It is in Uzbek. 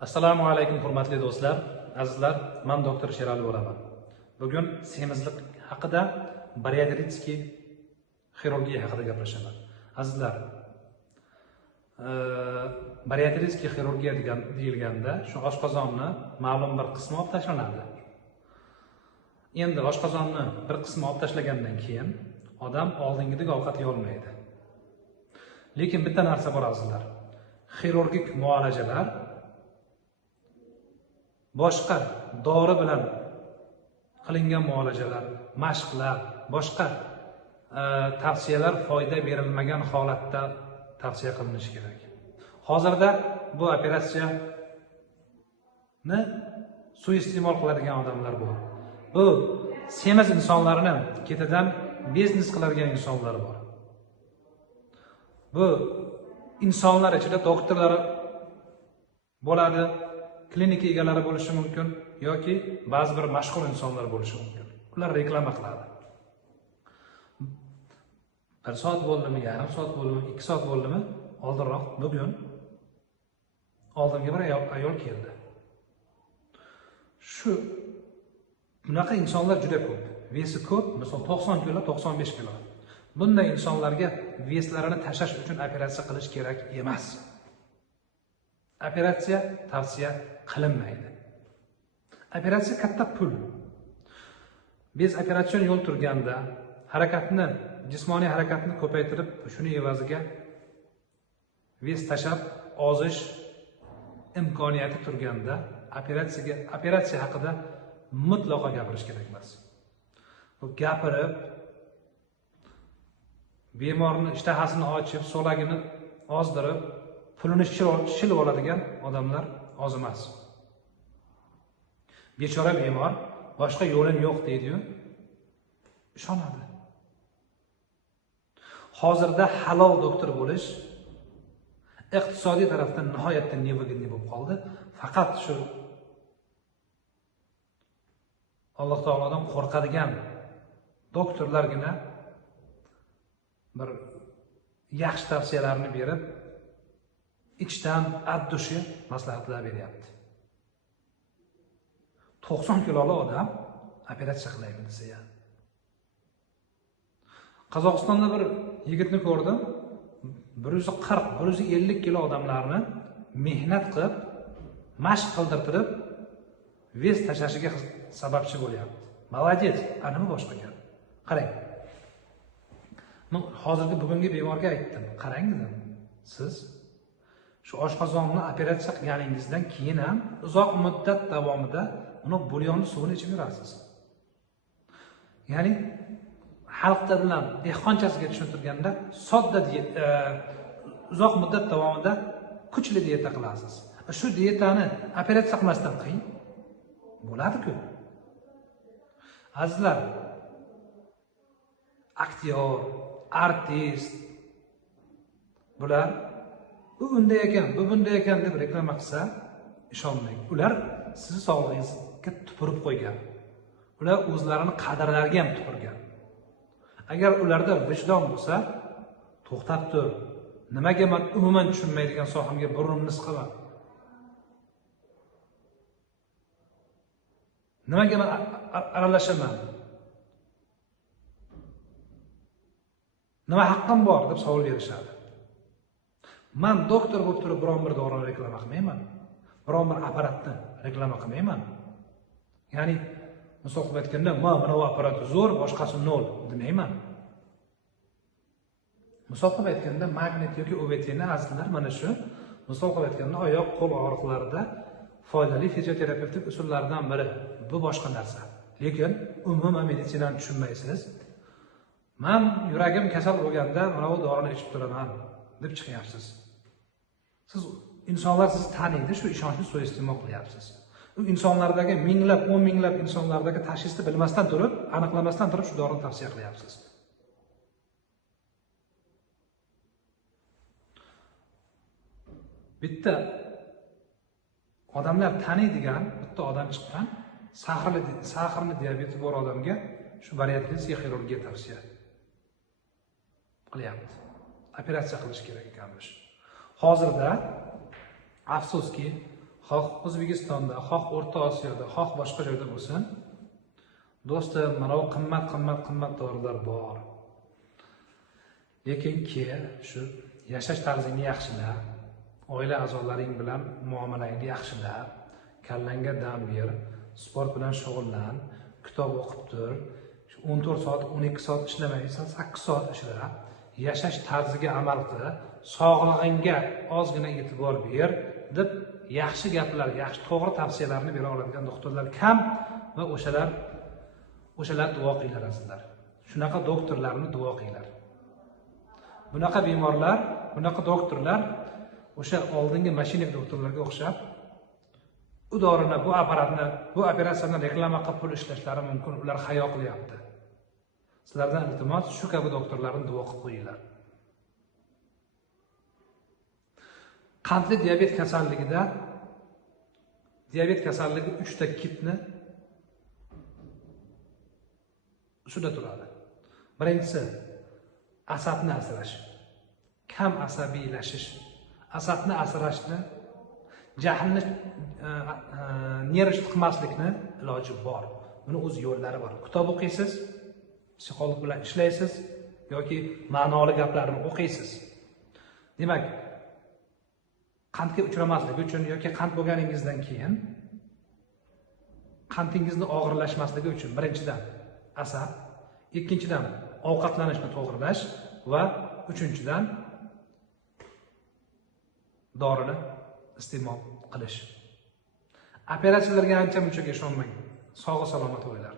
Assalomu alaykum hurmatli do'stlar, azizlar, men doktor Sherali bo'laman. Bugun semizlik haqida, bariatrik xirurgiya haqida gaplashaman. Azizlar, bariatrik xirurgiya deyilganda shu oshqozonni ma'lum bir qismi olib tashlanadi. Endi oshqozonni bir qismi olib tashlagandan keyin odam oldingidek ovqat yeyolmaydi. Lekin bitta narsa bor azizlar. Xirurgik muolajalar boshqa dori bilan qilingan muolajalar, mashqlar, boshqa tavsiyalar foyda berilmagan holatda tavsiya qilinishi kerak. Hozirda bu operatsiyani suiiste'mol qiladigan odamlar bor. Bu semiz insonlarni ketidan biznes qiladigan insonlar bor. Bu insonlar ichida doktorlar bo'ladi, klinika egalari bo'lishi mumkin yoki ba'zi bir mashhur insonlar bo'lishi mumkin. Ular reklama qiladi. 1 soat bo'ldimi, yarim soat bo'ldimi, 2 soat bo'ldimi, oldinroq bugun oldimga bir ayol keldi. Shu bunaqa insonlar juda ko'p. Vesi ko'p, misol 90 kilo, 95 kilo. Bunday insonlarga veslarini tashlash uchun operatsiya qilish kerak emas. Operatsiya tavsiya qilinmaydi. Operatsiya katta pul. Biz operatsion yo'l turganda harakatni, jismoniy harakatni ko'paytirib, shuni evaziga ves tashlab ozish imkoniyati turganda operatsiya haqida mutlaqo gapirish kerak emas. Bu gapirib bemorning ishtahasini ochib, so'lagini ozdirib, pulini shilib oladigan odamlar oz emas. Bechora bemor boshqa yo'lim yo'q deydi-yu, ishonadi. Hozirda halol doktor bo'lish iqtisodiy tarafdan nihoyatda nevig'ini bo'lib qoldi. Faqat shu Alloh taolodan qo'rqadigan doktorlargina bir yaxshi tavsiyalarni berib, ichdan ad-dushi maslahatlar beryapti. 90 kiloli odam operatsiya qilaymi desa ya. Qozog'istonda bir yigitni ko'rdim. 140-150 kilo odamlarni mehnat qilib, mashq qildirtirib, ves tashlashiga sababchi bo'lyapti. Молодец, nima boshqa gap. Qarang. Men hozirgi bugungi bemorga aytdim. Qarang dedim. Siz shu oshqozonni operatsiya qilganingizdan keyin ham uzoq muddat davomida uni bulyonni suvini ichib yurasiz. Ya'ni xalqda bilan dehqonchasiga tushuntirganda sodda uzoq muddat davomida kuchli dieta qilasiz. Shu dietani operatsiya qilmasdan qiling. Bo'ladi-ku. Azizlar, aktyor, artist bular bu bunday ekan, bu bunday ekan deb reklama qilsa, ishonmang. Ular sizni sog'lig'ingizga tupurib qo'ygan. Ular o'zlarini qadrlariga ham tupurgan. Agar ularda vijdon bo'lsa, to'xtab tur. Nimaga men umuman tushunmaydigan sohamga burnimni siqaman? Nimaga men aralashaman? Nima haqqim bor deb savol berishadi. Men doktor bo'lib turib biron bir dorini reklama qilmayman. Biron bir apparatni reklama qilmayman. Ya'ni misol qilib aytganda, mana bu apparat zo'r, boshqasi nol demayman. Misol qilib aytganda, magnet yoki OVTni azizlar mana shu misol qilib aytganda oyoq, qo'l og'riqlarida foydali fizioterapevtik usullardan biri. Bu boshqa narsa. Lekin umuman meditsinani tushunmaysiz. Men yuragim kasal bo'lganda mana bu dorini ichib turaman deb chiqyapsiz. Siz insonlar sizni taniydi, shu ishonchni suiiste'mol qilyapsiz. U insonlardagi minglab, 10 minglab insonlardagi tashxisni bilmasdan turib, aniqlamasdan turib shu dorini tavsiya qilyapsiz. Bitta odamlar taniydigan bitta odam chiqqan, sahrli diabeti bor odamga shu bariatrik xirurgiya tavsiya qilyapti. Operatsiya qilish kerak ekanmish. Hozirda afsuski xoh O'zbekistonda, xoh O'rta Osiyoda, xoh boshqa joyda bo'lsin, do'stim, mana bu qimmat dorilar bor. Lekin shu yashash tarzingni yaxshila, oila a'zolaring bilan muomalangni yaxshila, kallangga dam ber, sport bilan shug'ullan, kitob o'qib tur, 14 soat, 12 soat ishlamaysan, 8 soat ishla, yashash tarziga amal qil, sog'lig'ingga ozgina e'tibor ber deb yaxshi gaplar, yaxshi to'g'ri tavsiyalarni bera oladigan doktorlar kam va o'shalar duo qilinglar azizlar. Shunaqa doktorlarni duo qilinglar. Bunaqa bemorlar, bunaqa doktorlar o'sha oldingi mashinik doktorlarga o'xshab u dorini, bu apparatni, bu operatsiyani reklama qilib pul ishlashlari mumkin, ular hayo qilyapti. Sizlardan iltimos, shu kabi doktorlarni duo qilib qo'yinglar. Qandli diabet kasalligida diabet kasalligi 3 ta kitni ustida turadi. Birinchisi asabni asrash, kam asabiylashish. Asabni asrashni, jahlni nerv chiqmaslikni iloji bor. Buni o'z yo'llari bor. Kitob o'qiysiz, psixolog bilan ishlaysiz yoki ma'noli gaplarni o'qiysiz. Demak, qandga uchramaslik uchun yoki qand bo'lganingizdan keyin qandingizni og'irlashmasligi uchun birinchidan asab, ikkinchidan ovqatlanishni to'g'rilash va uchinchidan dorini iste'mol qilish. Operatsiyalarga ancha-munchaga ishonmang. Sog'i salomat bo'linglar.